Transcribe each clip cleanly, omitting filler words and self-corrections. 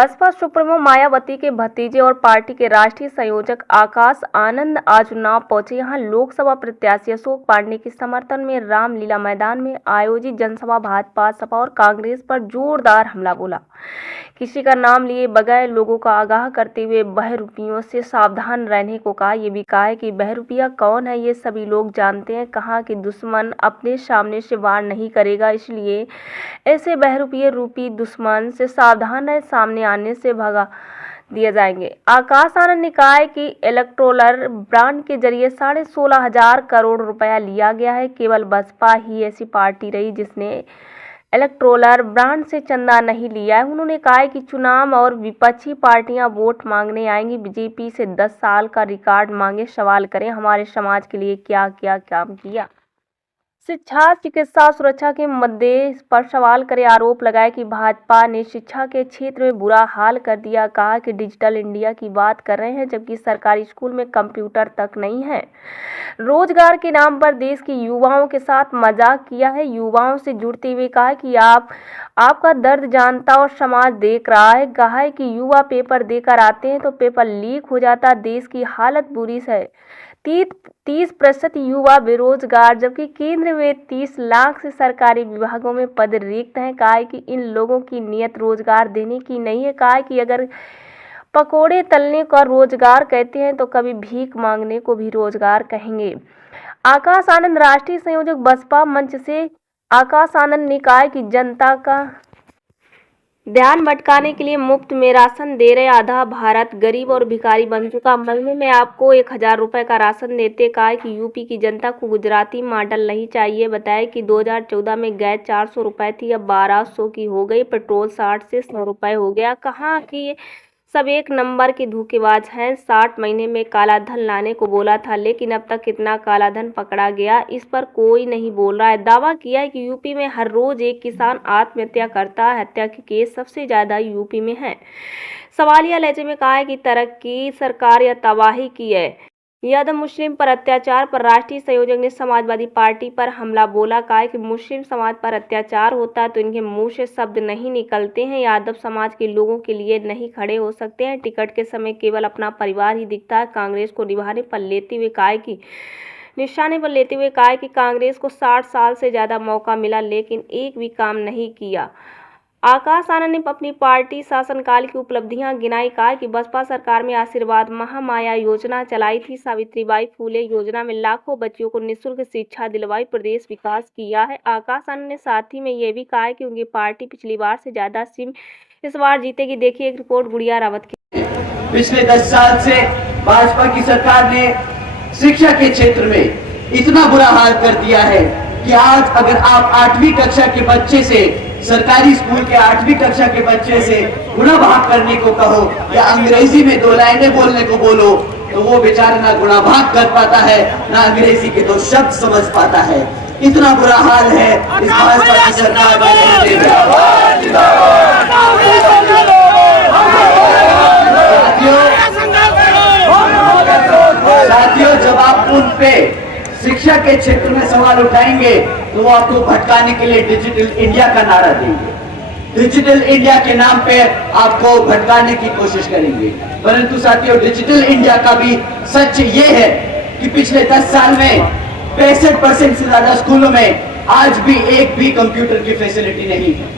Baspa supremo Mayawati के भतीजे और पार्टी के राष्ट्रीय संयोजक आकाश आनंद आज उन्नाव पहुंचे। यहां लोकसभा प्रत्याशी अशोक पांडे के समर्थन में रामलीला मैदान में आयोजित जनसभा भाजपा सपा और कांग्रेस पर जोरदार हमला बोला। किसी का नाम लिए बगैर लोगों को आगाह करते हुए बहरूपियों से सावधान रहने को कहा। ये भी कहा है कि बहरूपिया कौन है ये सभी लोग जानते हैं। कहा कि दुश्मन अपने सामने से वार नहीं करेगा, इसलिए ऐसे बहरूपिये रूपी दुश्मन से सावधान रहे, सामने आने से भगा दिए जाएंगे। आकाश आनंद ने कहा है कि इलेक्टोरल बॉन्ड के जरिए 16,500 करोड़ रुपया लिया गया है। केवल बसपा ही ऐसी पार्टी रही जिसने इलेक्टोरल बॉन्ड से चंदा नहीं लिया है। उन्होंने कहा है कि चुनाव और विपक्षी पार्टियां वोट मांगने आएंगी। बीजेपी से 10 साल का रिकॉर्ड मांगे, सवाल करें हमारे समाज के लिए क्या क्या काम किया। शिक्षा, चिकित्सा, सुरक्षा के मुद्दे पर सवाल करे, आरोप लगाया कि भाजपा ने शिक्षा के क्षेत्र में बुरा हाल कर दिया। कहा कि डिजिटल इंडिया की बात कर रहे हैं जबकि सरकारी स्कूल में कंप्यूटर तक नहीं है। रोजगार के नाम पर देश के युवाओं के साथ मजाक किया है। युवाओं से जुड़ते हुए कहा कि आपका दर्द जानता और समाज देख रहा है। कहा है कि युवा पेपर देकर आते हैं तो पेपर लीक हो जाता। देश की हालत बुरी है। 30% युवा बेरोजगार जबकि केंद्र में 30 लाख से सरकारी विभागों में पद रिक्त हैं। कहा है कि इन लोगों की नीयत रोजगार देने की नहीं है। कहा है कि अगर पकोड़े तलने को रोजगार कहते हैं तो कभी भीख मांगने को भी रोजगार कहेंगे। आकाश आनंद राष्ट्रीय संयोजक बसपा मंच से आकाश आनंद ने कहा कि जनता का ध्यान भटकाने के लिए मुफ्त में राशन दे रहे आधा भारत गरीब और भिखारी बन चुका। महीने में आपको 1,000 रुपए का राशन देते। कहा कि यूपी की जनता को गुजराती मॉडल नहीं चाहिए। बताया कि 2014 में गैस 400 रुपए थी, अब 1200 की हो गई। पेट्रोल 60 से 100 रुपए हो गया। कहा कि सब एक नंबर के धोखेबाज हैं। 60 महीने में काला धन लाने को बोला था, लेकिन अब तक कितना काला धन पकड़ा गया इस पर कोई नहीं बोल रहा है। दावा किया है कि यूपी में हर रोज एक किसान आत्महत्या करता है। हत्या के केस सबसे ज्यादा यूपी में है। सवालिया लहजे में कहा है कि तरक्की सरकार या तबाही की है। यादव मुस्लिम पर अत्याचार पर राष्ट्रीय संयोजक ने समाजवादी पार्टी पर हमला बोला। कहा कि मुस्लिम समाज पर अत्याचार होता है तो इनके मुंह से शब्द नहीं निकलते हैं। यादव समाज के लोगों के लिए नहीं खड़े हो सकते हैं। टिकट के समय केवल अपना परिवार ही दिखता है। कांग्रेस को निशाने पर लेते हुए कहा कि कांग्रेस को 60 साल से ज्यादा मौका मिला लेकिन एक भी काम नहीं किया। आकाश आनंद ने अपनी पार्टी शासनकाल की उपलब्धियां गिनाई। कहा कि बसपा सरकार में आशीर्वाद महामाया योजना चलाई थी। सावित्रीबाई फूले योजना में लाखों बच्चियों को निःशुल्क शिक्षा दिलवाई। प्रदेश विकास किया है। आकाश आनंद ने साथ ही में यह भी कहा कि उनकी पार्टी पिछली बार से ज्यादा सीट इस बार जीतेगी। देखिए एक रिपोर्ट गुड़िया रावत की। पिछले 10 साल से भाजपा की सरकार ने शिक्षा के क्षेत्र में इतना बुरा हाल कर दिया है कि आज अगर आप 8वीं कक्षा के बच्चे से, सरकारी स्कूल के 8वीं कक्षा के बच्चे से गुणा भाग करने को कहो या अंग्रेजी में 2 लाइनें बोलने को बोलो तो वो बेचारा ना गुणा भाग कर पाता है, ना अंग्रेजी के 2 शब्द समझ पाता है। इतना बुरा हाल है इस भाजपा की सरकार में। साथियों, जब आप उन पे शिक्षा के क्षेत्र में सवाल उठाएंगे तो वो आपको भटकाने के लिए डिजिटल इंडिया का नारा देंगे। डिजिटल इंडिया के नाम पे आपको भटकाने की कोशिश करेंगे। परंतु साथियों, डिजिटल इंडिया का भी सच ये है कि पिछले 10 साल में 65% से ज्यादा स्कूलों में आज भी एक भी कंप्यूटर की फैसिलिटी नहीं है।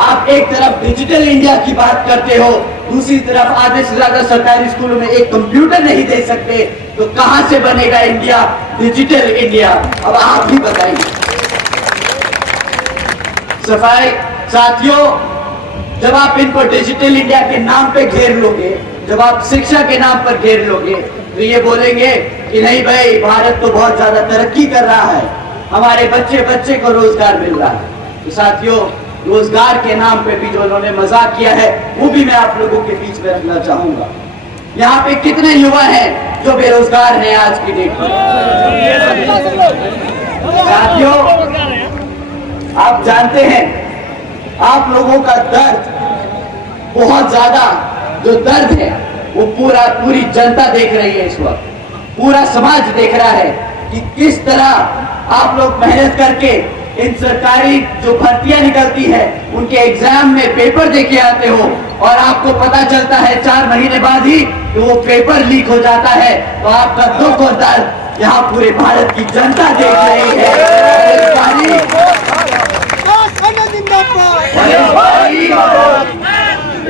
आप एक तरफ डिजिटल इंडिया की बात करते हो, दूसरी तरफ आधे से ज्यादा सरकारी स्कूलों में एक कंप्यूटर नहीं दे सकते, तो कहां से बनेगा इंडिया, डिजिटल इंडिया? अब आप ही बताइए। सफाई साथियों, जब आप इनको डिजिटल इंडिया के नाम पे घेर लोगे, जब आप शिक्षा के नाम पर घेर लोगे तो ये बोलेंगे कि नहीं भाई, भारत तो बहुत ज्यादा तरक्की कर रहा है, हमारे बच्चे को रोजगार मिल रहा है। तो साथियों, रोजगार के नाम पे भी जो उन्होंने मजाक किया है वो भी मैं आप लोगों के बीच में रखना चाहूंगा। यहाँ पे कितने युवा हैं जो बेरोजगार हैं आज की डेट में? साथियों, आप जानते हैं, आप लोगों का दर्द बहुत ज्यादा, जो दर्द है वो पूरी जनता देख रही है। इस वक्त पूरा समाज देख रहा है कि किस तरह आप लोग मेहनत करके इन सरकारी जो भर्तियां निकलती है उनके एग्जाम में पेपर देके आते हो और आपको पता चलता है 4 महीने बाद ही कि वो पेपर लीक हो जाता है, तो आपका दुख और दर्द यहाँ पूरे भारत की जनता देख रही है।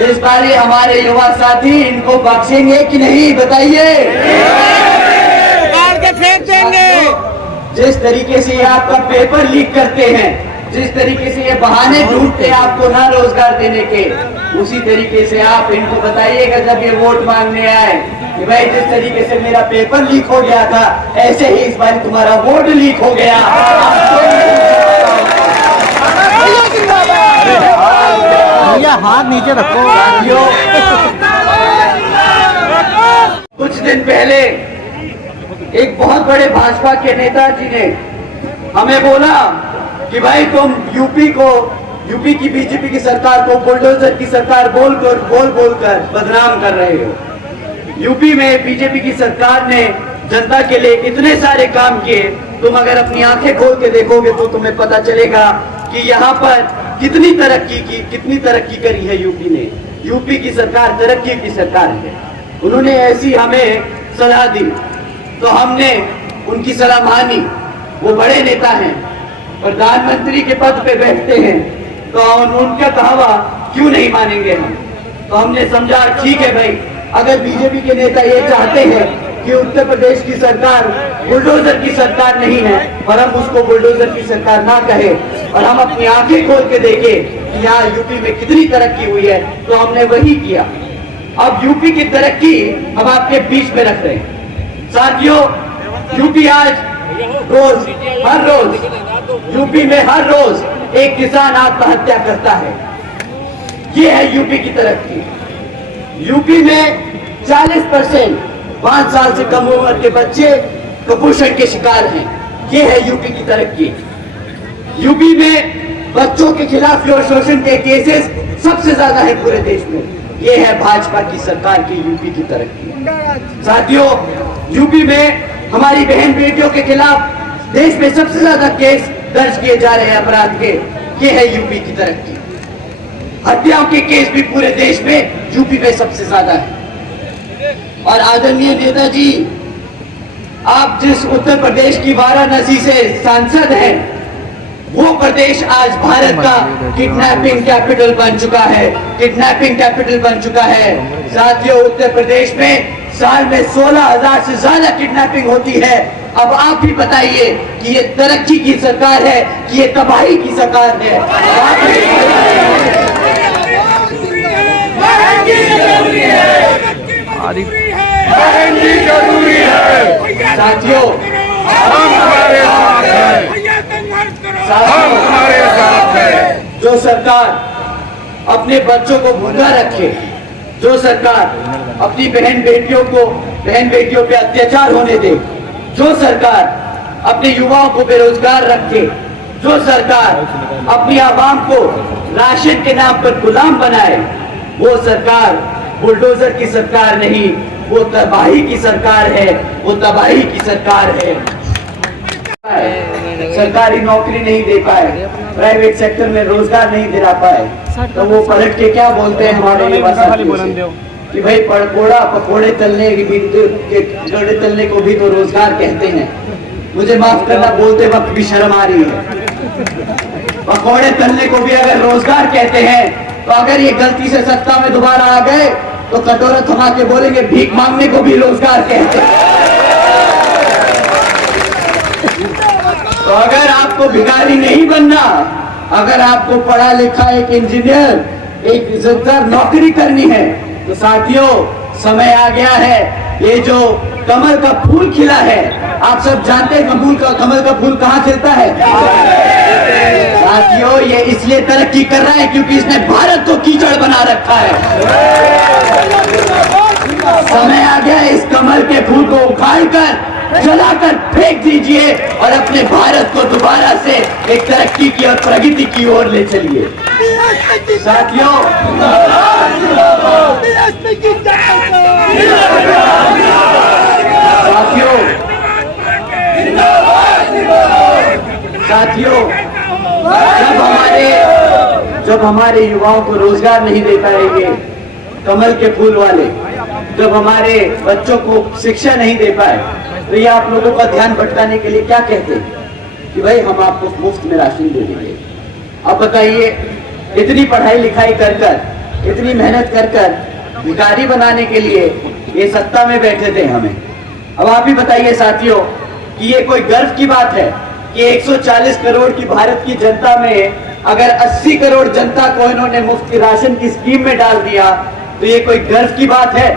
इस बारी हमारे युवा साथी इनको बख्शेंगे कि नहीं, बताइए। फेंक देंगे। जिस तरीके से ये आपका पेपर लीक करते हैं, जिस तरीके से ये बहाने ढूंढते हैं आपको ना रोजगार देने के, उसी तरीके से आप इनको बताइएगा जब ये वोट मांगने आए कि भाई जिस तरीके से मेरा पेपर लीक हो गया था, ऐसे ही इस बार तुम्हारा वोट लीक हो गया। भैया हाथ नीचे रखो। कुछ दिन पहले एक बहुत बड़े भाजपा के नेताजी ने हमें बोला कि भाई तुम यूपी की बीजेपी की सरकार को बुलडोजर की सरकार बोल कर बदनाम कर रहे हो। यूपी में बीजेपी की सरकार ने जनता के लिए इतने सारे काम किए, तुम अगर अपनी आंखें खोल के देखोगे तो तुम्हें पता चलेगा कि यहाँ पर कितनी तरक्की करी है यूपी ने। यूपी की सरकार तरक्की की सरकार है। उन्होंने ऐसी हमें सलाह दी तो हमने उनकी सलाह मानी। वो बड़े नेता हैं, प्रधानमंत्री के पद पे बैठते हैं, तो उनका कहावा क्यों नहीं मानेंगे हम। तो हमने समझा ठीक है भाई, अगर बीजेपी के नेता ये चाहते हैं कि उत्तर प्रदेश की सरकार बुलडोजर की सरकार नहीं है और हम उसको बुलडोजर की सरकार ना कहे और हम अपनी आंखें खोल के देखें कि यहाँ यूपी में कितनी तरक्की हुई है, तो हमने वही किया। अब यूपी की तरक्की हम आपके बीच में रख रहे हैं। साथियों, यूपी आज हर रोज यूपी में हर रोज एक किसान आत्महत्या करता है। ये है यूपी की तरक्की। यूपी में 40% 5 साल से कम उम्र के बच्चे कुपोषण के शिकार हैं। ये है यूपी की तरक्की। यूपी में बच्चों के खिलाफ शोषण के केसेस सबसे ज्यादा है पूरे देश में। ये है भाजपा की सरकार की यूपी की तरक्की। साथियों, यूपी में हमारी बहन बेटियों के खिलाफ देश में सबसे ज्यादा केस दर्ज किए जा रहे हैं अपराध के। ये है यूपी की तरक्की। हत्याओं के केस भी पूरे देश में यूपी में सबसे ज्यादा है। और आदरणीय नेताजी, आप जिस उत्तर प्रदेश की वाराणसी से सांसद हैं, वो प्रदेश आज भारत का किडनैपिंग कैपिटल बन चुका है। किडनैपिंग कैपिटल बन चुका है। साथियों, उत्तर प्रदेश में साल में 16,000 से ज्यादा किडनैपिंग होती है। अब आप भी बताइए कि ये तरक्की की सरकार है कि ये तबाही की सरकार है। साथियों, हमारे साथ है। जो सरकार अपने बच्चों को भूखा रखे, जो सरकार अपनी बहन बेटियों पे अत्याचार होने दे, जो सरकार अपने युवाओं को बेरोजगार रखे, जो सरकार अपनी आवाम को राशन के नाम पर गुलाम बनाए, वो सरकार बुलडोजर की सरकार नहीं, वो तबाही की सरकार है। वो तबाही की सरकार है। सरकारी नौकरी नहीं दे पाए, प्राइवेट सेक्टर में रोजगार नहीं दिला पाए, तो वो पलट के क्या बोलते हैं हमारे युवा साथियों से कि भाई पकोड़े तलने को भी तो रोजगार कहते हैं। मुझे माफ करना, बोलते वक्त भी शर्म आ रही है। पकोड़े तलने को भी अगर रोजगार कहते हैं, तो अगर ये गलती से सत्ता में दोबारा आ गए तो कटोरा थमा के बोलेंगे भीख मांगने को भी रोजगार कहते हैं। तो अगर आपको भिखारी नहीं बनना, अगर आपको पढ़ा लिखा एक इंजीनियर, एक इज्जतदार नौकरी करनी है, तो साथियों समय आ गया है। ये जो कमल का फूल खिला है, आप सब जानते हैं कमल का फूल कहाँ खिलता है? साथियों, ये इसलिए तरक्की कर रहा है क्योंकि इसने भारत को कीचड़ बना रखा है। समय आ गया है इस कमल के फूल को उखाड़कर जलाकर फेंक दीजिए और अपने भारत को दोबारा से एक तरक्की की और प्रगति की ओर ले चलिए। साथियों, जब हमारे युवाओं को रोजगार नहीं दे पाएंगे कमल के फूल वाले, जब हमारे बच्चों को शिक्षा नहीं दे पाए, तो ये आप लोगों का ध्यान भटकाने के लिए क्या कहते हैं कि भाई हम आपको मुफ्त में राशन दे देंगे। अब बताइए, इतनी पढ़ाई लिखाई कर कर, इतनी मेहनत कर कर भिखारी बनाने के लिए ये सत्ता में बैठे थे हमें। अब आप ही बताइए साथियों कि ये कोई गर्व की बात है कि 140 करोड़ की भारत की जनता में अगर 80 करोड़ जनता को इन्होंने मुफ्त राशन की स्कीम में डाल दिया, तो ये कोई गर्व की बात है?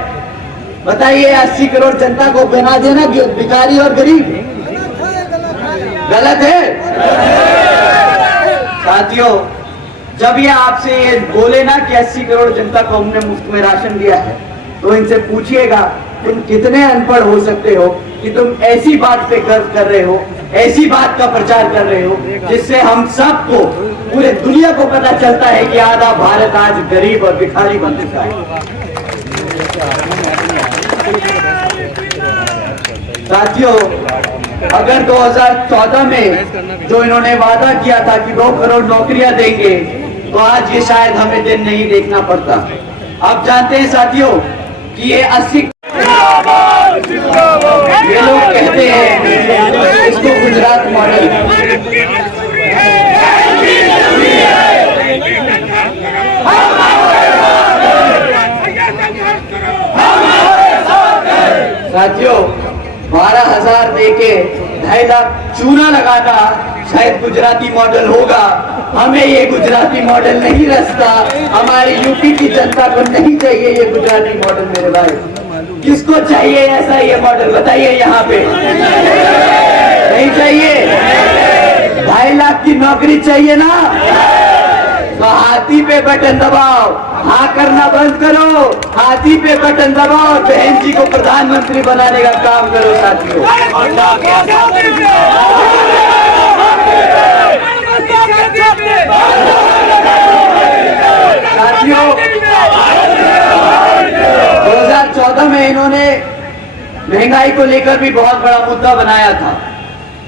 बताइए, 80 करोड़ जनता को बना देना भिखारी और गरीब गलत है? साथियों, जब ये आपसे ये बोले ना कि 80 करोड़ जनता को हमने मुफ्त में राशन दिया है, तो इनसे पूछिएगा तुम कितने अनपढ़ हो सकते हो कि तुम ऐसी बात पे गर्व कर रहे हो, ऐसी बात का प्रचार कर रहे हो जिससे हम सबको, पूरे दुनिया को पता चलता है कि आधा भारत आज गरीब और भिखारी बन चुका है। साथियों, अगर 2014 में जो इन्होंने वादा किया था कि 2 करोड़ नौकरियां देंगे, तो आज ये शायद हमें दिन नहीं देखना पड़ता। आप जानते हैं साथियों कि ये 80 ये लोग कहते हैं इसको गुजरात मॉडल। साथियों, 12,000 देके 2.5 लाख चूना लगाना शायद गुजराती मॉडल होगा। हमें ये गुजराती मॉडल नहीं रचता, हमारी यूपी की जनता को नहीं चाहिए ये गुजराती मॉडल। मेरे भाई, किसको चाहिए ऐसा ये मॉडल बताइए? यहाँ पे नहीं चाहिए। 2.5 लाख की नौकरी चाहिए ना, तो हाथी पे बटन दबाओ, हाँ करना बंद करो, हाथी पे बटन दबाओ, बहन जी को प्रधानमंत्री बनाने का काम करो साथियों। साथियों, 2014 में इन्होंने महंगाई को लेकर भी बहुत बड़ा मुद्दा बनाया था।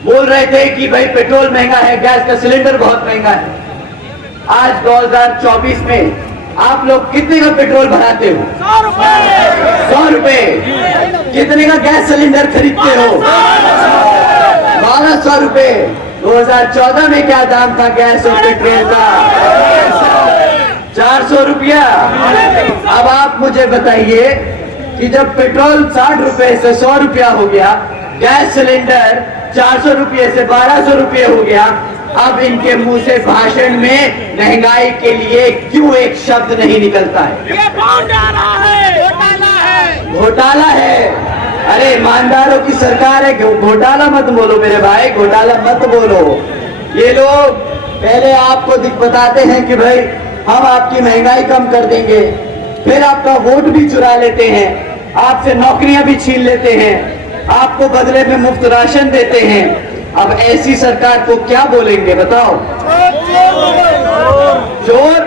बोल रहे थे कि भाई पेट्रोल महंगा है, गैस का सिलेंडर बहुत महंगा है। आज 2024 में आप लोग कितने का पेट्रोल भराते हो? 100 रुपए। कितने का गैस सिलेंडर खरीदते हो? 1200 रुपए। 2014 में क्या दाम था गैस और पेट्रोल का? 400 रुपया। अब आप मुझे बताइए कि जब पेट्रोल 60 रुपए से 100 रुपया हो गया, गैस सिलेंडर 400 रुपये से 1200 रुपये हो गया, अब इनके मुंह से भाषण में महंगाई के लिए क्यों एक शब्द नहीं निकलता है? ये कौन जा रहा है? घोटाला है, घोटाला है। अरे ईमानदारों की सरकार है, घोटाला मत बोलो मेरे भाई, घोटाला मत बोलो। ये लोग पहले आपको बताते हैं कि भाई हम आपकी महंगाई कम कर देंगे, फिर आपका वोट भी चुरा लेते हैं, आपसे नौकरियां भी छीन लेते हैं, आपको बदले में मुफ्त राशन देते हैं। अब ऐसी सरकार को क्या बोलेंगे बताओ? चोर,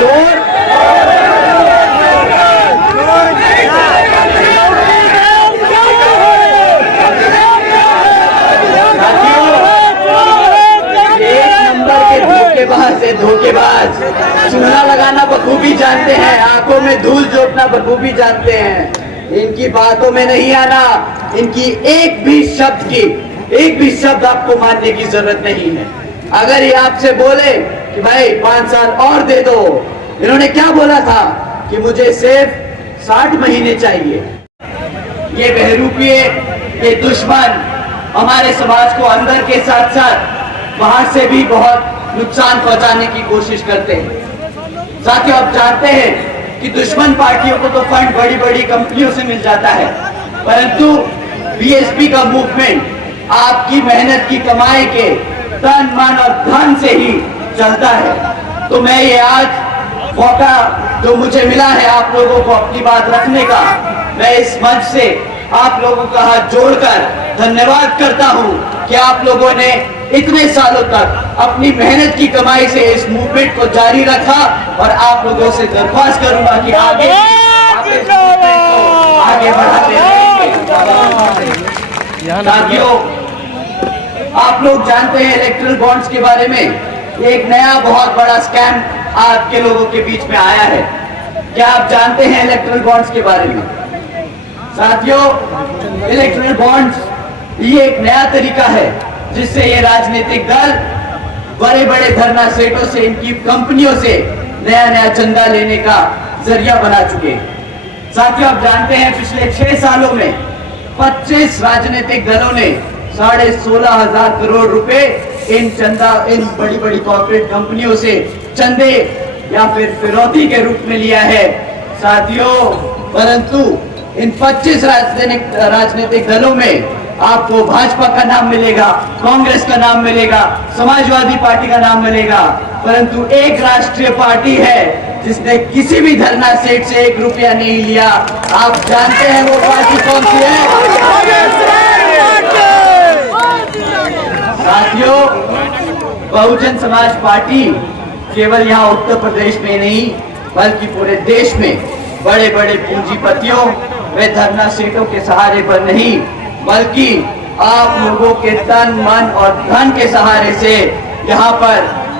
चोर। धोखेबाज, चूना लगाना बखूबी जानते हैं, आंखों में धूल जोड़ना बखूबी जानते हैं। इनकी बातों में नहीं आना, इनकी एक भी शब्द आपको मानने की जरूरत नहीं है। अगर ये आपसे बोले कि भाई 5 साल और दे दो, इन्होंने क्या बोला था कि मुझे सिर्फ 60 महीने चाहिए। ये बहरूपिये, ये दुश्मन हमारे समाज को अंदर के साथ साथ बाहर से भी बहुत नुकसान पहुंचाने की कोशिश करते हैं। साथियों, आप जानते हैं कि दुश्मन पार्टियों को तो फंड बड़ी बड़ी कंपनियों से मिल जाता है, परंतु बीएसपी का मूवमेंट आपकी मेहनत की कमाई के तन मन और धन से ही चलता है। तो मैं ये आज मौका जो मुझे मिला है आप लोगों को अपनी बात रखने का, मैं इस मंच से आप लोगों का हाथ जोड़कर धन्यवाद करता हूं कि आप लोगों ने इतने सालों तक अपनी मेहनत की कमाई से इस मूवमेंट को जारी रखा, और आप लोगों से दरख्वास्त करूंगा कि आगे बढ़ाते रहेंगे। साथियों, आप लोग जानते हैं इलेक्ट्रल बॉन्ड्स के बारे में, एक नया बहुत बड़ा स्कैम आपके लोगों के बीच में आया है। क्या आप जानते हैं इलेक्ट्रल बॉन्ड्स के बारे में? साथियों, इलेक्ट्रल बॉन्ड्स ये एक नया तरीका है जिससे ये राजनीतिक दल बड़े बड़े धरना सेठों से, इनकी कंपनियों से नया नया चंदा लेने का जरिया बना चुके हैं। साथियों, आप जानते हैं पिछले 6 सालों में 25 राजनीतिक दलों ने 16,500 करोड़ रुपए इन बड़ी बड़ी कॉर्पोरेट कंपनियों से चंदे या फिर फिरौती के रूप में लिया है। साथियों, परंतु इन 25 राजनीतिक दलों में आपको भाजपा का नाम मिलेगा, कांग्रेस का नाम मिलेगा, समाजवादी पार्टी का नाम मिलेगा, परंतु एक राष्ट्रीय पार्टी है जिसने किसी भी धरना सेठ से 1 रुपया नहीं लिया। आप जानते हैं वो पार्टी कौन सी है? साथियों, बहुजन समाज पार्टी केवल यहाँ उत्तर प्रदेश में नहीं बल्कि पूरे देश में बड़े बड़े पूंजीपतियों व धरना सेठों के सहारे पर नहीं बल्कि आप लोगों के तन मन और धन के सहारे से यहाँ पर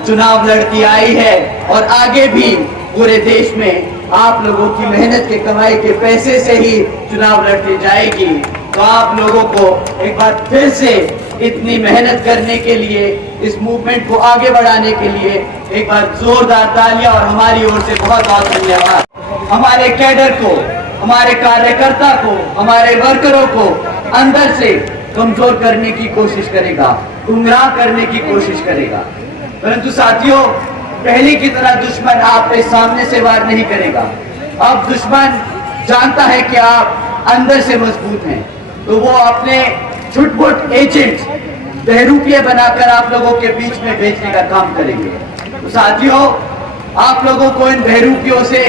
चुनाव लड़ती आई है और आगे भी पूरे देश में आप लोगों की मेहनत के कमाई के पैसे से ही चुनाव लड़ती जाएगी। तो आप लोगों को एक बार फिर से इतनी मेहनत करने के लिए, इस मूवमेंट को आगे बढ़ाने के लिए एक बार जोरदार तालियां और हमारी ओर से बहुत बहुत धन्यवाद। हमारे कैडर को, हमारे कार्यकर्ता को, हमारे वर्करों को अंदर से कमजोर करने की कोशिश करेगा, गुमराह करने की कोशिश करेगा, परंतु साथियों, पहले की तरह दुश्मन आप पे सामने से वार नहीं करेगा। अब दुश्मन जानता है कि आप अंदर से मजबूत हैं, तो वो अपने छुटपुट एजेंट्स, बहरूपिये बनाकर आप लोगों के बीच में भेजने का काम करेंगे। तो साथियों, आप लोगों को इन बहरूपियों से,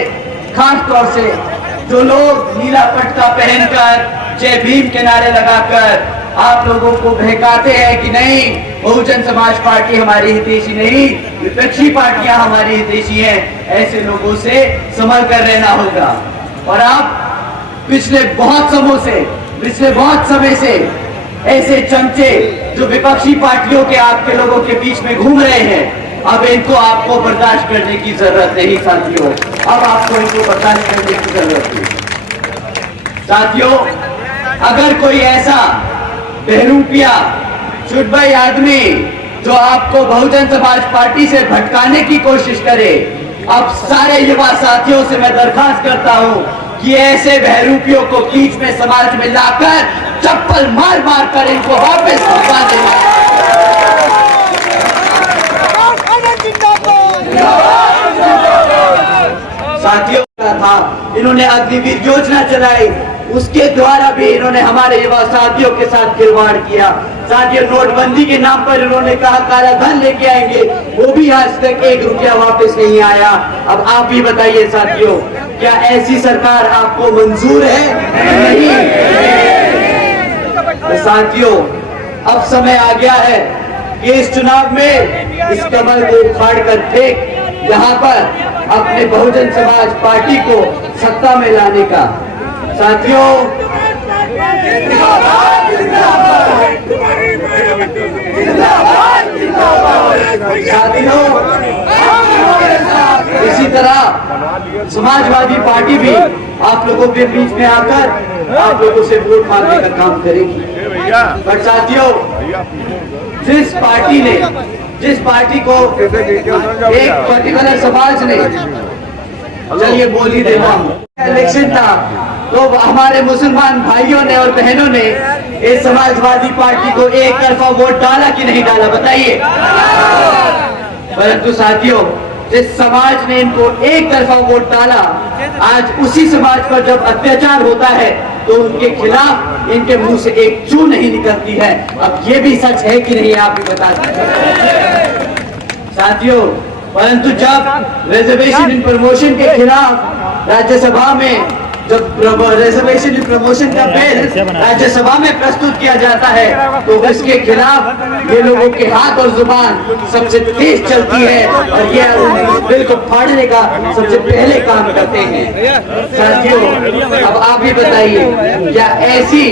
खास तौर से जो लोग नीला पटका पहनकर, जय भीम के नारे लगाकर आप लोगों को बहकाते हैं कि नहीं बहुजन समाज पार्टी हमारी हितैषी नहीं, विपक्षी पार्टियां हमारी हितैषी हैं, ऐसे लोगों से संभल कर रहना होगा। और आप पिछले बहुत समय से ऐसे चमचे जो विपक्षी पार्टियों के आपके लोगों के बीच में घूम रहे हैं, अब इनको आपको बर्दाश्त करने की जरूरत नहीं साथियों, अब आपको इनको बर्दाश्त करने की जरूरत नहीं। साथियों, अगर कोई ऐसा बहरूपिया छुटभाई आदमी जो आपको बहुजन समाज पार्टी से भटकाने की कोशिश करे, अब सारे युवा साथियों से मैं दरखास्त करता हूं कि ऐसे बहरूपियों को बीच में समाज में लाकर चप्पल मार मार कर इनको वापस भटका देना। साथियों, था इन्होंने अग्निवीर योजना चलाई, उसके द्वारा भी इन्होंने हमारे युवा साथियों के साथ खिलवाड़ किया। साथियों, नोटबंदी के नाम पर इन्होंने कहा काला धन लेके आएंगे, वो भी आज तक 1 रुपया वापस नहीं आया। अब आप भी बताइए साथियों, क्या ऐसी सरकार आपको मंजूर है? नहीं। तो साथियों, अब समय आ गया है कि इस चुनाव में इस कमल को उखाड़ कर फेंक यहाँ पर अपने बहुजन समाज पार्टी को सत्ता में लाने का। साथियों, इसी तरह समाजवादी पार्टी भी आप लोगों के बीच में आकर आप लोगों से वोट मांगने का काम करेगी। पर साथियों, जिस पार्टी को एक पर्टिकुलर समाज ने, चलिए बोल ही देता हूँ, इलेक्शन था तो हमारे मुसलमान भाइयों ने और बहनों ने इस समाजवादी पार्टी को एक तरफा वोट डाला कि नहीं डाला, बताइए। परंतु साथियों, जिस समाज ने इनको एक तरफा वोट डाला, आज उसी समाज पर जब अत्याचार होता है तो उनके खिलाफ इनके मुंह से एक चू नहीं निकलती है। अब ये भी सच है कि नहीं, आप भी बता दीजिए साथियों। परंतु जब रिजर्वेशन इन प्रमोशन के खिलाफ राज्यसभा में, जब रिजर्वेशन इन प्रमोशन का बिल राज्यसभा में प्रस्तुत किया जाता है तो इसके खिलाफ ये लोगों के हाथ और जुबान सबसे तेज चलती है और ये बिल को फाड़ने का सबसे पहले काम करते हैं। साथियों, अब आप भी बताइए, क्या ऐसी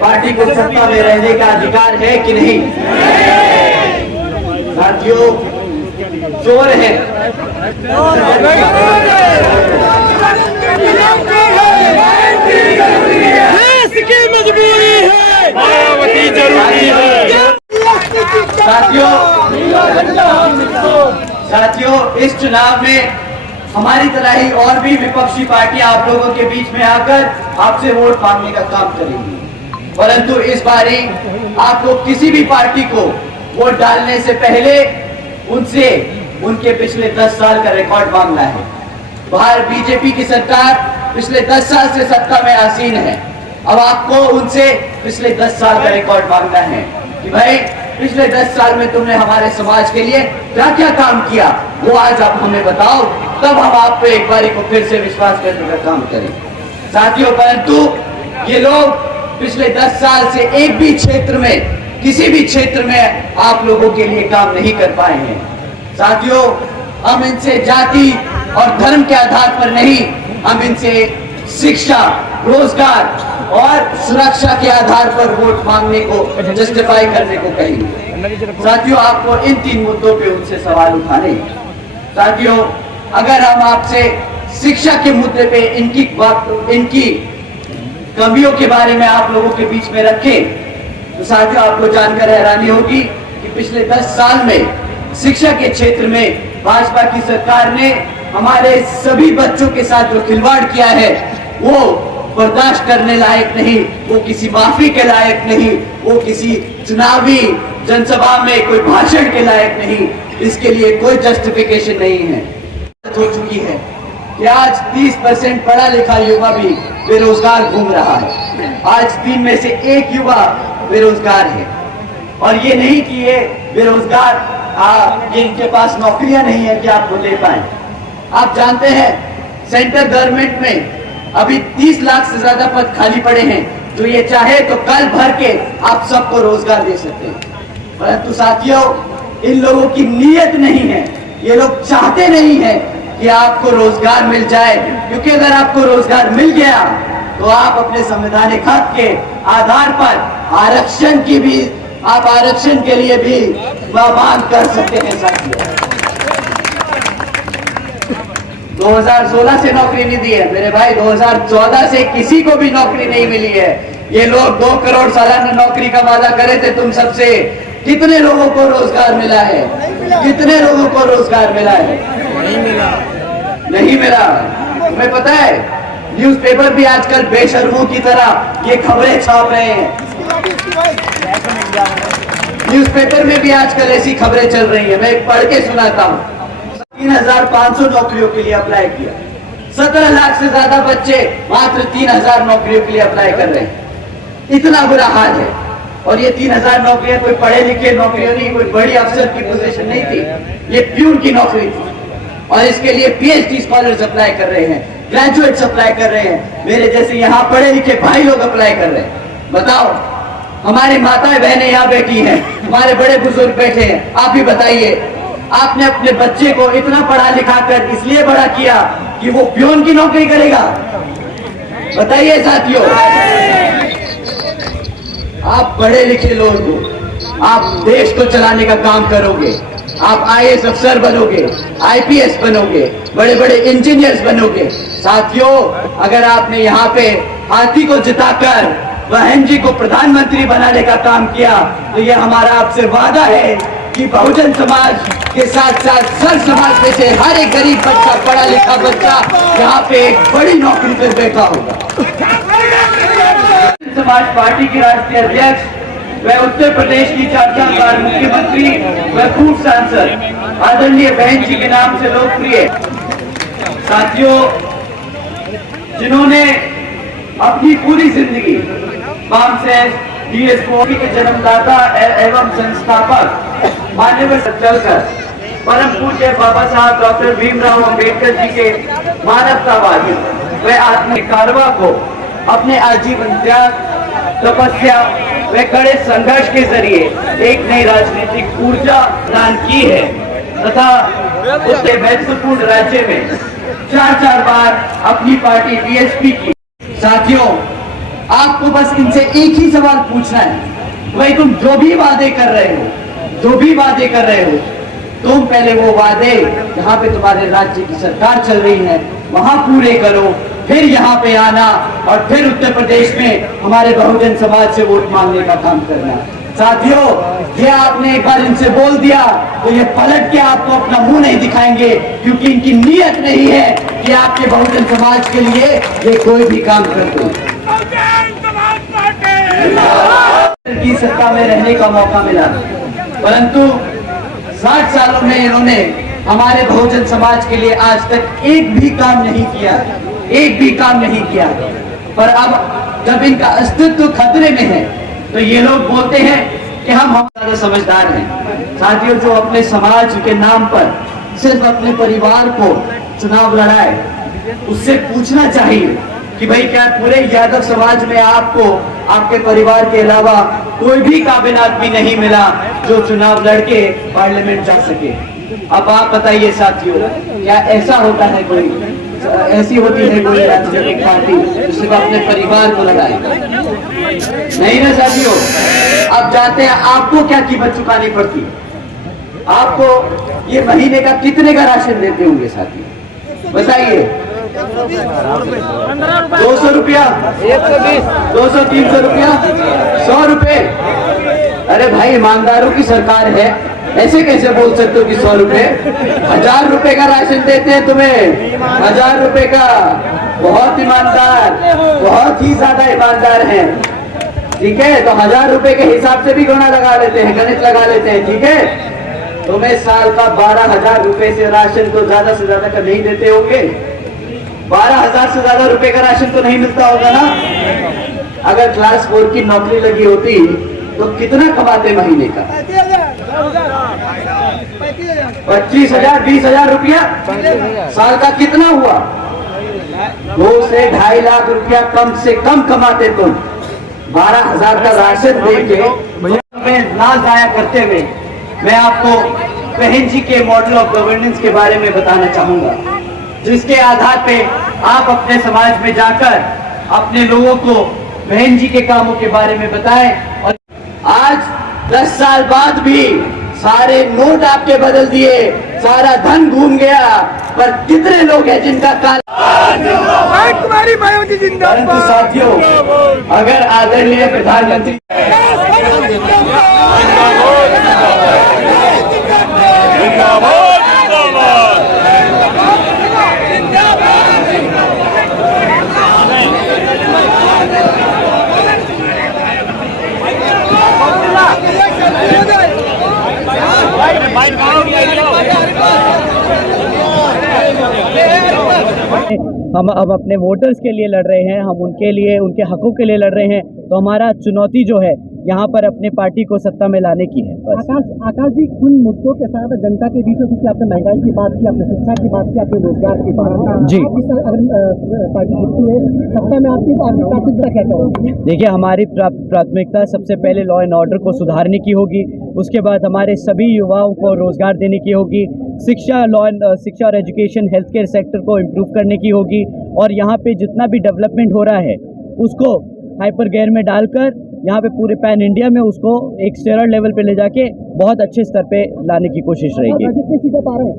पार्टी को सत्ता में रहने का अधिकार है कि नहीं? साथियों, चोर है, देश की मजबूरी है, मायावती जरूरी है। साथियों, इस चुनाव में हमारी तरह ही और भी विपक्षी पार्टियां आप लोगों के बीच में आकर आपसे वोट मांगने का काम करेंगी, परंतु इस बारी आपको किसी भी पार्टी को वोट डालने से पहले उनसे उनके पिछले 10 साल का रिकॉर्ड मांगना है। बाहर बीजेपी की सरकार पिछले 10 साल से सत्ता में आसीन है। अब आपको उनसे पिछले 10 साल का रिकॉर्ड मांगना है कि भाई पिछले 10 साल में तुमने हमारे समाज के लिए क्या क्या काम किया, वो आज आप हमें बताओ, तब हम आप पे एक बारी को फिर से विश्वास करने का काम करें। साथियों, परंतु ये लोग पिछले 10 साल से एक भी क्षेत्र में, किसी भी क्षेत्र में आप लोगों के लिए काम नहीं कर पाए हैं। साथियों, हम इनसे जाति और धर्म के आधार पर नहीं, हम इनसे शिक्षा, रोजगार और सुरक्षा के आधार पर वोट मांगने को, जस्टिफाई करने को कहेंगे। साथियों, आपको इन 3 मुद्दों पे उनसे सवाल उठाने। साथियों, अगर हम आपसे शिक्षा के मुद्दे पे इनकी कमियों के बारे में आप लोगों के बीच में रखें, तो साथियों आपको जानकर हैरानी होगी कि पिछले 10 साल में शिक्षा के क्षेत्र में भाजपा की सरकार ने हमारे सभी बच्चों के साथ जो खिलवाड़ किया है वो बर्दाश्त करने लायक नहीं, वो किसी माफी के लायक नहीं, वो किसी चुनावी जनसभा में कोई भाषण के लायक नहीं, इसके लिए कोई जस्टिफिकेशन नहीं है। हो चुकी है कि आज 30% पढ़ा लिखा युवा भी बेरोजगार घूम रहा है। आज 3 में से 1 युवा बेरोजगार है, और ये नहीं कि ये बेरोजगार ये इनके पास नौकरियां नहीं है कि आपको ले पाए। आप जानते हैं सेंट्रल गवर्नमेंट में अभी 30 लाख से ज्यादा पद खाली पड़े हैं, जो ये चाहे तो कल भर के आप सबको रोजगार दे सकते हैं। परंतु साथियों, इन लोगों की नीयत नहीं है, ये लोग चाहते नहीं है कि आपको रोजगार मिल जाए, क्योंकि अगर आपको रोजगार मिल गया तो आप अपने संवैधानिक हक के आधार पर आरक्षण की भी, आप आरक्षण के लिए भी मांग कर सकते हैं। साथियों, 2016 से नौकरी नहीं दी है मेरे भाई, 2014 से किसी को भी नौकरी नहीं मिली है। ये लोग 2 करोड़ सालाना नौकरी का वादा करे थे तुम सबसे, कितने लोगों को रोजगार मिला है? कितने लोगों को रोजगार मिला है? नहीं मिला। तुम्हें पता है, न्यूज़पेपर भी आजकल बेशर्मों की तरह ये खबरें छाप रहे हैं। न्यूज़पेपर में भी आजकल ऐसी खबरें चल रही है, मैं पढ़ के सुनाता हूँ। 3500 नौकरियों के लिए अप्लाई किया, 17 लाख से ज्यादा बच्चे मात्र 3000 नौकरियों के लिए अप्लाई कर रहे हैं। इतना बुरा हाल है। और ये 3000 नौकरियां कोई पढ़े लिखे नौकरियां नहीं, कोई बड़ी अफसर की पोजीशन नहीं थी, ये प्यून की नौकरी थी। और इसके लिए PhD स्कॉलर्स अप्लाई कर रहे हैं, ग्रेजुएट्स अप्लाई कर रहे हैं, मेरे जैसे यहाँ पढ़े लिखे भाई लोग अप्लाई कर रहे हैं। बताओ, हमारी माताएं बहनें यहाँ बैठी हैं, हमारे बड़े बुजुर्ग बैठे हैं, आप ही बताइए, आपने अपने बच्चे को इतना पढ़ा लिखा कर इसलिए बड़ा किया कि वो प्यून की नौकरी करेगा? बताइए साथियों, आप पढ़े लिखे लोग हो, आप देश को चलाने का काम करोगे, आप IAS अफसर बनोगे, IPS बनोगे, बड़े बड़े इंजीनियर्स बनोगे। साथियों, अगर आपने यहाँ पे हाथी को जिताकर बहन जी को प्रधानमंत्री बनाने का काम किया, तो ये हमारा आपसे वादा है कि बहुजन समाज के साथ साथ सर समाज में से हर एक गरीब बच्चा, पढ़ा लिखा बच्चा यहाँ पे एक बड़ी नौकरी पर बैठा होगा। समाज पार्टी के राष्ट्रीय अध्यक्ष व उत्तर प्रदेश की 4 बार मुख्यमंत्री व पूर्व सांसद आदरणीय बहन जी के नाम से लोकप्रिय साथियों, जिन्होंने अपनी पूरी जिंदगी वामसेन DS मोदी के जन्मदाता एवं संस्थापक माननीय चलकर परम पूज्य बाबा साहब डॉक्टर भीमराव अंबेडकर जी के मानवतावादी व आत्मिक कारवा को अपने आजीवन त्याग, तपस्या व कड़े संघर्ष के जरिए एक नई राजनीतिक ऊर्जा प्रदान की है तथा उसके महत्वपूर्ण राज्य में 4 बार अपनी पार्टी BSP की। साथियों, आपको बस इनसे एक ही सवाल पूछना है, भाई तुम जो भी वादे कर रहे हो, तुम पहले वो वादे जहां पे तुम्हारे राज्य की सरकार चल रही है वहां पूरे करो, फिर यहाँ पे आना और फिर उत्तर प्रदेश में हमारे बहुजन समाज से वोट मांगने का काम करना। साथियों, ये आपने एक बार इनसे बोल दिया तो ये पलट के आपको अपना मुंह नहीं दिखाएंगे, क्योंकि इनकी नीयत नहीं है कि आपके बहुजन समाज के लिए ये कोई भी काम कर दो। की सत्ता में रहने का मौका मिला, परंतु 60 सालों में इन्होंने हमारे बहुजन समाज के लिए आज तक एक भी काम नहीं किया। पर अब जब इनका अस्तित्व खतरे में है तो ये लोग बोलते हैं कि हम ज्यादा समझदार हैं। साथियों, जो अपने समाज के नाम पर सिर्फ अपने परिवार को चुनाव लड़ाए, उससे पूछना चाहिए कि भाई क्या पूरे यादव समाज में आपको आपके परिवार के अलावा कोई भी काबिल आदमी नहीं मिला जो चुनाव लड़के पार्लियामेंट जा सके। अब आप बताइए साथियों, क्या ऐसा होता है ऐसी होती है कोई राजनीतिक पार्टी जो सिर्फ अपने परिवार को लगाए? नहीं ना साथियों। अब जाते हैं, आपको क्या कीमत चुकानी पड़ती है? आपको ये महीने का कितने का राशन देते होंगे साथियों, बताइए? 200 रुपया, 200, 300 रुपया, 100 रुपए? अरे भाई, ईमानदारों की सरकार है, ऐसे कैसे बोल सकते हो कि 100 रुपए? 1000 रुपए का राशन देते हैं तुम्हें, 1000 रुपए का। बहुत ईमानदार, बहुत ही ज्यादा ईमानदार हैं, ठीक है? तो 1000 रुपए के हिसाब से भी गणना लगा लेते हैं, गणित लगा लेते हैं, ठीक है? तुम्हें साल का 12,000 रुपए से राशन तो ज्यादा से ज्यादा का नहीं देते होंगे। 12,000 से ज्यादा रुपए का राशन तो नहीं मिलता होगा ना? अगर क्लास 4 की नौकरी लगी होती तो कितना कमाते महीने का? 25,000, 20,000 रुपया। साल का कितना हुआ? 2 से 2.5 लाख रुपया कम से कम कमाते तुम। 12,000 का राशन देके ना जाया करते हुए मैं आपको बहन जी के मॉडल ऑफ गवर्नेंस के बारे में बताना चाहूंगा, जिसके आधार पे आप अपने समाज में जाकर अपने लोगों को बहन जी के कामों के बारे में बताएं। और आज 10 साल बाद भी सारे नोट आपके बदल दिए, सारा धन घूम गया, पर कितने लोग हैं जिनका परंतु साथियों, अगर आदरणीय प्रधानमंत्री हम अब अपने वोटर्स के लिए लड़ रहे हैं, हम उनके लिए, उनके हकों के लिए लड़ रहे हैं। तो हमारा चुनौती जो है यहाँ पर अपने पार्टी को सत्ता में लाने की है। आकाश जी, कुछ मुद्दों के साथ जनता के बीच में, क्योंकि आपने महंगाई की बात की, आपने शिक्षा की बात की, आपने रोजगार की बात की जी, अगर पार्टी जीतती है सत्ता में, आपकी प्राथमिकता क्या होगी? देखिए, हमारी प्राथमिकता सबसे पहले लॉ एंड ऑर्डर को सुधारने की होगी, उसके बाद हमारे सभी युवाओं को रोजगार देने की होगी, शिक्षा और एजुकेशन, हेल्थ केयर सेक्टर को इम्प्रूव करने की होगी, और यहाँ पे जितना भी डेवलपमेंट हो रहा है उसको हाइपर गेयर में डालकर यहाँ पे पूरे पैन इंडिया में उसको एक स्टेरॉइड लेवल पे ले जाके बहुत अच्छे स्तर पे लाने की कोशिश रहेगी। कितनी सीटें पा रहे हैं?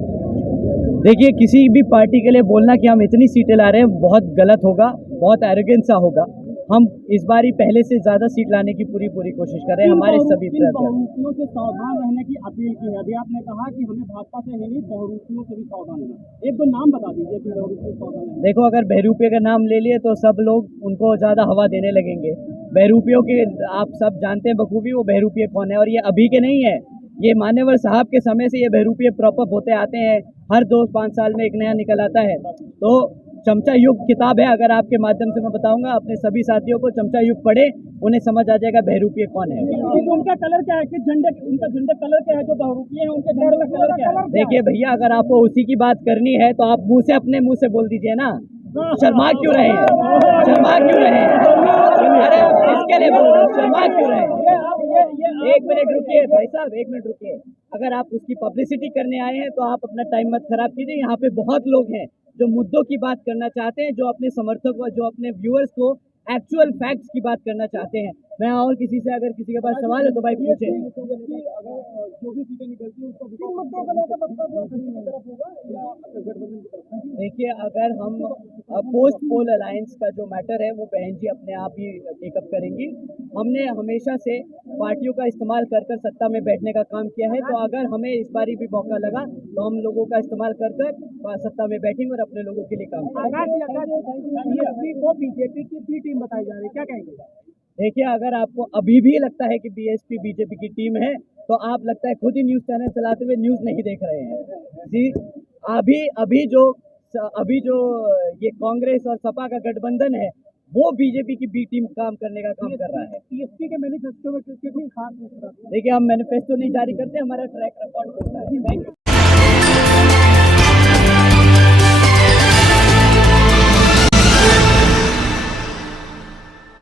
देखिए, किसी भी पार्टी के लिए बोलना कि हम इतनी सीटें ला रहे हैं बहुत गलत होगा, बहुत एरोगेंस सा होगा। हम इस बार ही पहले से ज़्यादा सीट लाने की पूरी कोशिश कर रहे हैं। हमारे सभी बहुरूपियों से सावधान रहने की अपील की है। अभी आपने कहा कि हमें भाजपा से ही नहीं, बहुरूपियों से भी सावधान रहना। एक दो नाम बता दीजिए कि बहुरूपियों से सावधान रहना। देखो, अगर बहरूपीय का नाम ले लिए तो सब लोग उनको ज़्यादा हवा देने लगेंगे। बहरूपियों के आप सब जानते हैं बखूबी वो बहरूपीय कौन है, और ये अभी के नहीं है, ये मान्यवर साहब के समय से ये बहरूपीय प्रॉपअप होते आते हैं। हर 2-5 साल में एक नया निकल आता है। तो चमचा युग किताब है, अगर आपके माध्यम से मैं बताऊंगा, अपने सभी साथियों को चमचा युग पढ़े, उन्हें समझ आ जाएगा बहरूपीय कौन है। उनका कलर क्या है? कि उनका झंडे कलर क्या है? जो बहुरूपीय है उनके झंडे का कलर क्या है? देखिए भैया, अगर आपको उसी की बात करनी है तो आप अपने मुंह से बोल दीजिए ना। शर्मा क्यों रहे हैं? अरे इसके लिए बोल रहे हैं, शर्मा क्यों रहे हैं? एक मिनट रुकिए भाई साहब, 1 मिनट रुकिए। अगर आप उसकी पब्लिसिटी करने आए हैं तो आप अपना टाइम मत खराब कीजिए। यहाँ पे बहुत लोग हैं जो मुद्दों की बात करना चाहते हैं, जो अपने समर्थक व जो अपने व्यूअर्स को एक्चुअल फैक्ट्स की बात करना चाहते हैं। मैं और किसी से अगर किसी के पास सवाल है तो भाई पूछे। देखिए, अगर हम पोस्ट पोल अलायंस का जो मैटर है वो बहन जी अपने आप ही टेकअप करेंगी। हमने हमेशा से पार्टियों का इस्तेमाल कर कर सत्ता में बैठने का काम किया है, तो अगर हमें इस बारी भी मौका लगा तो हम लोगों का इस्तेमाल कर कर सत्ता में बैठेंगे और अपने लोगों के लिए काम करेंगे। को बीजेपी की बी टीम बताई जा रही है, क्या कहेंगे? देखिए, अगर आपको अभी भी लगता है कि बीएसपी बीजेपी की टीम है तो आप लगता है खुद ही न्यूज़ चैनल चलाते हुए न्यूज़ नहीं देख रहे हैं जी। अभी जो ये कांग्रेस और सपा का गठबंधन है वो बीजेपी की बी टीम काम करने का काम कर रहा है। टीएसपी के मैनिफेस्टो में कितनी खास? देखिए, हम मैनिफेस्टो नहीं जारी करते, हमारा ट्रैक रिकॉर्ड होता है। Thank you.